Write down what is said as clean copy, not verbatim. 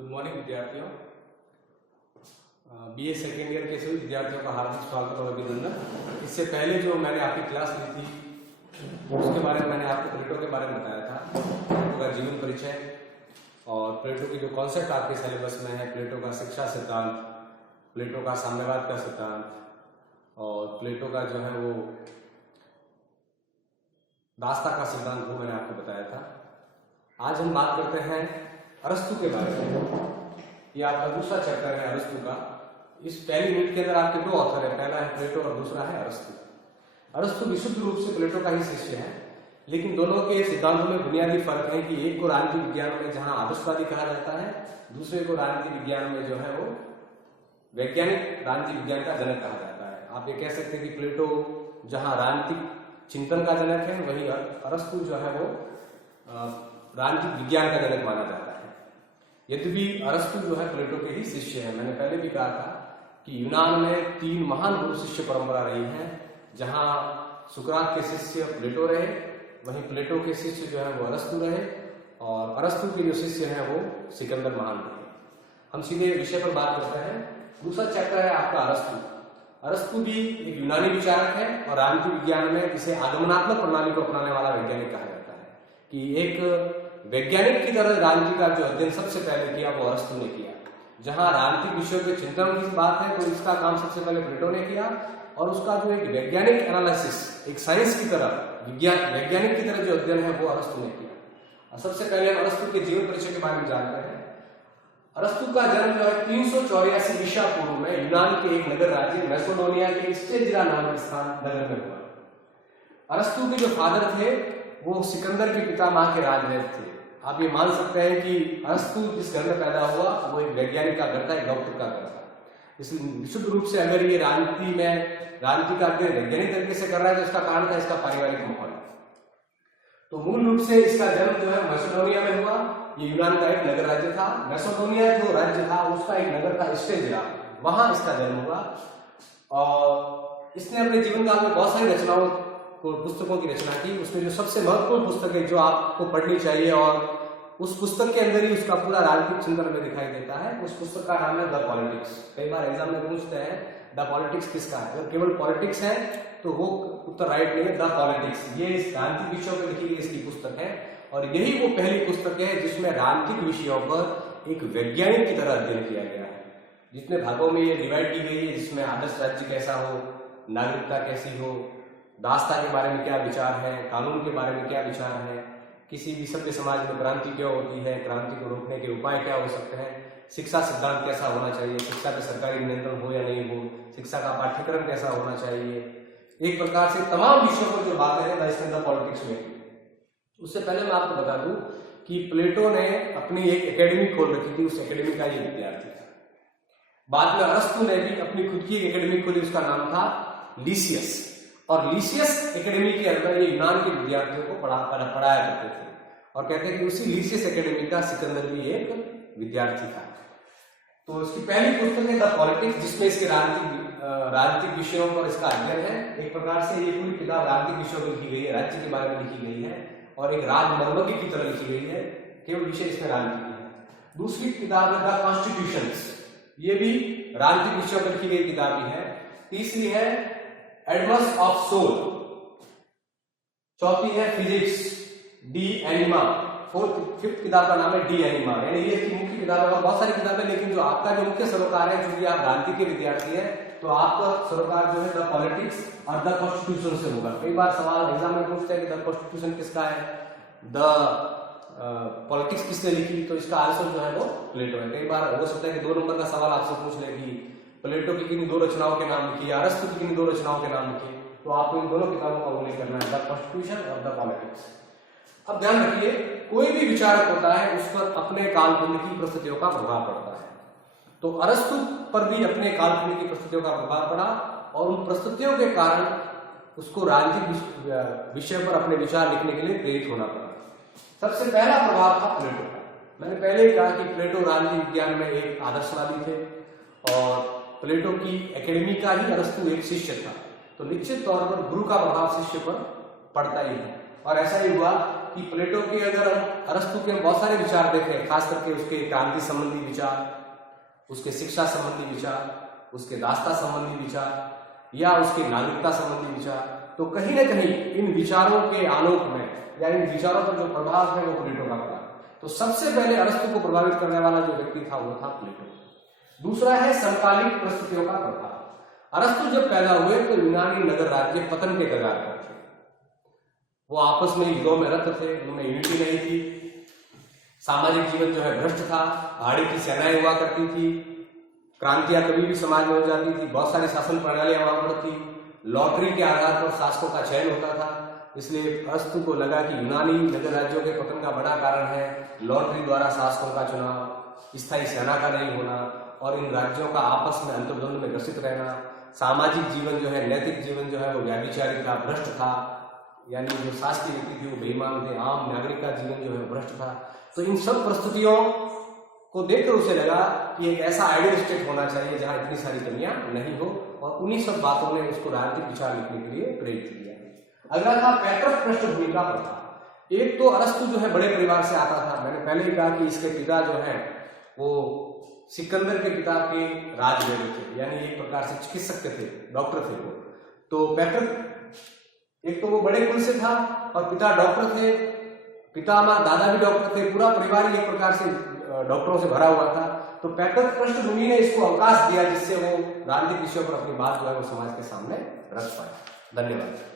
Good morning विद्यार्थियों। BA second year के सभी विद्यार्थियों का हार्दिक स्वागत और अभिनंदन। इससे पहले जो मैंने आपकी क्लास ली थी उसके बारे में मैंने आपको प्लेटो के बारे में बताया था, प्लेटो का जीवन परिचय और प्लेटो की जो कॉन्सेप्ट आपके सिलेबस में है, प्लेटो का शिक्षा सिद्धांत, प्लेटो का साम्यवाद का सिद्धांत और प्लेटो का जो है वो दास्ता का सिद्धांत, वो मैंने आपको बताया था। आज हम बात करते हैं अरस्तु के बारे में। ये आपका दूसरा चैप्टर है अरस्तु का। इस पहली यूनिट के अंदर आपके दो ऑथर है, पहला है प्लेटो और दूसरा है अरस्तु। अरस्तु विशुद्ध रूप से प्लेटो का ही शिष्य है, लेकिन दोनों के सिद्धांतों में बुनियादी फर्क है कि एक को राजनीतिक विज्ञान में जहां आदर्शवादी कहा जाता है, दूसरे को राजनीतिक विज्ञान में जो है वो वैज्ञानिक राजनीतिक विज्ञान का जनक कहा जाता है। आप ये कह सकते हैं कि प्लेटो जहां राजनीतिक चिंतन का जनक है, वहीं अरस्तु जो है वो राजनीतिक विज्ञान का जनक माना जाता है। यद्यपि अरस्तु जो है प्लेटो के ही शिष्य है। मैंने पहले भी कहा था कि यूनान में तीन महान गुरु शिष्य परंपरा रही है, जहां सुकरात के शिष्य प्लेटो रहे, वहीं प्लेटो के शिष्य जो है वो अरस्तु रहे और अरस्तु के जो शिष्य हैं वो सिकंदर महान रहे। हम सीधे विषय पर बात करते हैं। दूसरा चैप्टर है आपका अरस्तु। अरस्तु भी एक यूनानी विचारक है और राजनीतिक विज्ञान में इसे आगमनात्मक प्रणाली को अपनाने वाला वैज्ञानिक कहा जाता है कि एक वैज्ञानिक की तरह राजनीति का जो अध्ययन सबसे पहले किया वो अरस्तु ने किया। जहां राजनीतिक विषयों के चिंतन की बात है तो इसका काम सबसे पहले प्लेटो ने किया और उसका जो एक वैज्ञानिक एनालिसिस, एक साइंस की तरह वैज्ञानिक की तरह जो अध्ययन है वो अरस्तु ने किया। और सबसे पहले हम अरस्तु के जीवन परिचय के बारे में जानते हैं। अरस्तु का जन्म जो है 384 ईसा पूर्व में यूनान के एक नगर राज्य मैसेडोनिया के स्टेजिरा नामक स्थान नगर में हुआ। अरस्तु के जो फादर थे वो सिकंदर के पितामह के राजवैद्य थे। आप ये मान सकते हैं कि अरस्तु जिस घर में पैदा हुआ वो एक वैज्ञानिक का घर था, एक डॉक्टर का घर था। इसलिए विशुद्ध रूप से अगर ये राजनीति का अध्ययन वैज्ञानिक तरीके से कर रहा है तो इसका कारण था इसका पारिवारिक माहौल। तो मूल रूप से इसका जन्म जो है मैसेडोनिया में हुआ। ये यूनान का एक नगर राज्य था। मैसेडोनिया जो राज्य था उसका एक नगर था स्टेजिरा, वहां इसका जन्म हुआ। और इसने अपने जीवन काल में बहुत सारी रचनाओं को, पुस्तकों की रचना की। उसमें जो सबसे महत्वपूर्ण पुस्तक है जो आपको पढ़नी चाहिए और उस पुस्तक के अंदर ही उसका पूरा राजनीतिक चिंतन में दिखाई देता है, उस पुस्तक का नाम है द पॉलिटिक्स। कई बार एग्जाम में पूछते हैं द पॉलिटिक्स किसका है। अगर केवल पॉलिटिक्स है तो वो उत्तर राइट नहीं है। द पॉलिटिक्स ये इस राजनीतिक विषयों पर लिखी गई इसकी पुस्तक है और यही वो पहली पुस्तक है जिसमें राजनीतिक विषयों पर एक वैज्ञानिक की तरह अध्ययन किया गया है। जितने भागों में ये डिवाइड की गई है, जिसमें आदर्श राज्य कैसा हो, नागरिकता कैसी हो, दास्ता के बारे में क्या विचार है, कानून के बारे में क्या विचार है, किसी भी सभ्य समाज में क्रांति क्यों होती है, क्रांति को रोकने के उपाय क्या हो सकते हैं, शिक्षा सिद्धांत कैसा होना चाहिए, शिक्षा पे सरकारी नियंत्रण हो या नहीं हो, शिक्षा का पाठ्यक्रम कैसा होना चाहिए, एक प्रकार से तमाम विषयों पर जो बातें हैं इसके अंदर पॉलिटिक्स में। उससे पहले मैं आपको बता दूं कि प्लेटो ने अपनी एक एकेडमी खोल रखी थी, उस एकेडमी का ये विद्यार्थी था। बाद में अरस्तु ने भी अपनी खुद की एकेडमी खोली, उसका नाम था लीसियस। और लीसियस एकेडमी के अंदर ये यूनान के विद्यार्थियों को पढ़ाया करते थे और कहते हैं कि उसी लीसियस एकेडमी का सिकंदर भी एक विद्यार्थी था। तो इसकी पहली पुस्तक है द पॉलिटिक्स, जिसमें इसके राजनीतिक विषयों पर इसका अध्ययन है। एक प्रकार से ये पूरी किताब राजनीतिक विषयों पर लिखी गई है, राज्य के बारे में लिखी गई है और एक राजमर्मज्ञ की तरह लिखी गई है, केवल विषय इसमें राजनीति की है। दूसरी किताब है द कॉन्स्टिट्यूशंस, ये भी राजनीतिक विषयों पर लिखी गई किताब ही है। तीसरी है एडवर्स ऑफ सोल। चौथी है फिजिक्स डी एनिमा। फिफ्थ किताब का नाम है डी एनिमा। यानी ये इसकी मुख्य किताब है और बहुत सारी किताबें, लेकिन जो आपका जो मुख्य सरोकार है, चूंकि आप राजनीति के विद्यार्थी हैं तो आपका सरोकार जो है द पॉलिटिक्स और द कॉन्स्टिट्यूशन से होगा। कई बार सवाल एग्जाम में पूछते हैं कि द कॉन्स्टिट्यूशन किसका है, द पॉलिटिक्स किसने लिखी, तो इसका आंसर जो है वो प्लेटो है। कई बार हो सकता है कि 2 नंबर का सवाल आपसे पूछ ले कि प्लेटो की किन 2 रचनाओं के नाम लिखिए, अरस्तु की किन 2 रचनाओं के नाम लिखिए, तो आपको इन दोनों किताबों का उल्लेख करना है, द कॉन्स्टिट्यूशन और द पॉलिटिक्स। अब ध्यान रखिए, कोई भी विचारक होता है उस पर अपने कालखंड की परिस्थितियों का प्रभाव पड़ता है। तो अरस्तु पर भी अपने कालखंड की परिस्थितियों का प्रभाव पड़ा और उन परिस्थितियों के कारण उसको राजनीतिक विषय पर अपने विचार लिखने के लिए प्रेरित होना पड़ा। सबसे पहला प्रभाव था प्लेटो का। मैंने पहले ही कहा कि प्लेटो राजनीतिक विज्ञान में एक आदर्शवादी थे और प्लेटो की एकेडमी का ही अरस्तु एक शिष्य था। तो निश्चित तौर पर गुरु का प्रभाव शिष्य पर पड़ता ही है और ऐसा ही हुआ कि प्लेटो के अगर अरस्तु के बहुत सारे विचार देखें, खास करके उसके क्रांति संबंधी विचार, उसके शिक्षा संबंधी विचार, उसके दास्ता संबंधी विचार या उसके नागरिकता संबंधी विचार, तो कहीं ना कहीं इन विचारों के आलोक में या इन विचारों पर जो प्रभाव है वो प्लेटो का पड़ा। तो सबसे पहले अरस्तु को प्रभावित करने वाला जो व्यक्ति था वो था प्लेटो। दूसरा है समकालीन परिस्थितियों का प्रभाव। अरस्तु जब पैदा हुए तो यूनानी नगर राज्य पतन के कगार पर थे, वो आपस में युद्धों में रत थे, उनमें यूनिटी नहीं थी, सामाजिक जीवन जो है भ्रष्ट था, भाड़ी की सेनाएं हुआ करती थी, क्रांतियां कभी भी समाज में हो जाती थी, बहुत सारी शासन प्रणालियां वहां पर थी, लॉटरी के आधार पर शासकों का चयन होता था। इसलिए अरस्तु को लगा कि यूनानी नगर राज्यों के पतन का बड़ा कारण है लॉटरी द्वारा शासकों का चुनाव, स्थायी सेना का नहीं होना और इन राज्यों का आपस में अंतर्द्वंद में ग्रसित रहना, सामाजिक जीवन जो है, नैतिक जीवन जो है वो व्याभिचारी था, भ्रष्ट था, यानी जो शासकीय व्यक्ति थे वो बेईमान थे, आम नागरिक का जीवन जो है भ्रष्ट था। तो इन सब परिस्थितियों को देखकर उसे लगा कि एक ऐसा आइडियल स्टेट होना चाहिए जहां इतनी सारी कमियां नहीं हो, और उन्हीं सब बातों ने उसको राजनीतिक विचार लिखने के लिए प्रेरित किया। अगला था पैतृक पृष्ठभूमि का प्रभाव। एक तो अरस्तु जो है बड़े परिवार से आता था, मैंने पहले ही कहा कि इसके पिता जो है वो सिकंदर के पिता के राजवेद थे, यानी एक प्रकार से चिकित्सक थे, डॉक्टर थे वो। तो पैतृक, एक तो वो बड़े कुल से था और पिता डॉक्टर थे, पितामह दादा भी डॉक्टर थे, पूरा परिवार ही एक प्रकार से डॉक्टरों से भरा हुआ था। तो पैतृक पृष्ठभूमि ने इसको अवकाश दिया जिससे वो राजनीतिक विषयों पर अपनी बात जो है वो समाज के सामने रख पाए। धन्यवाद।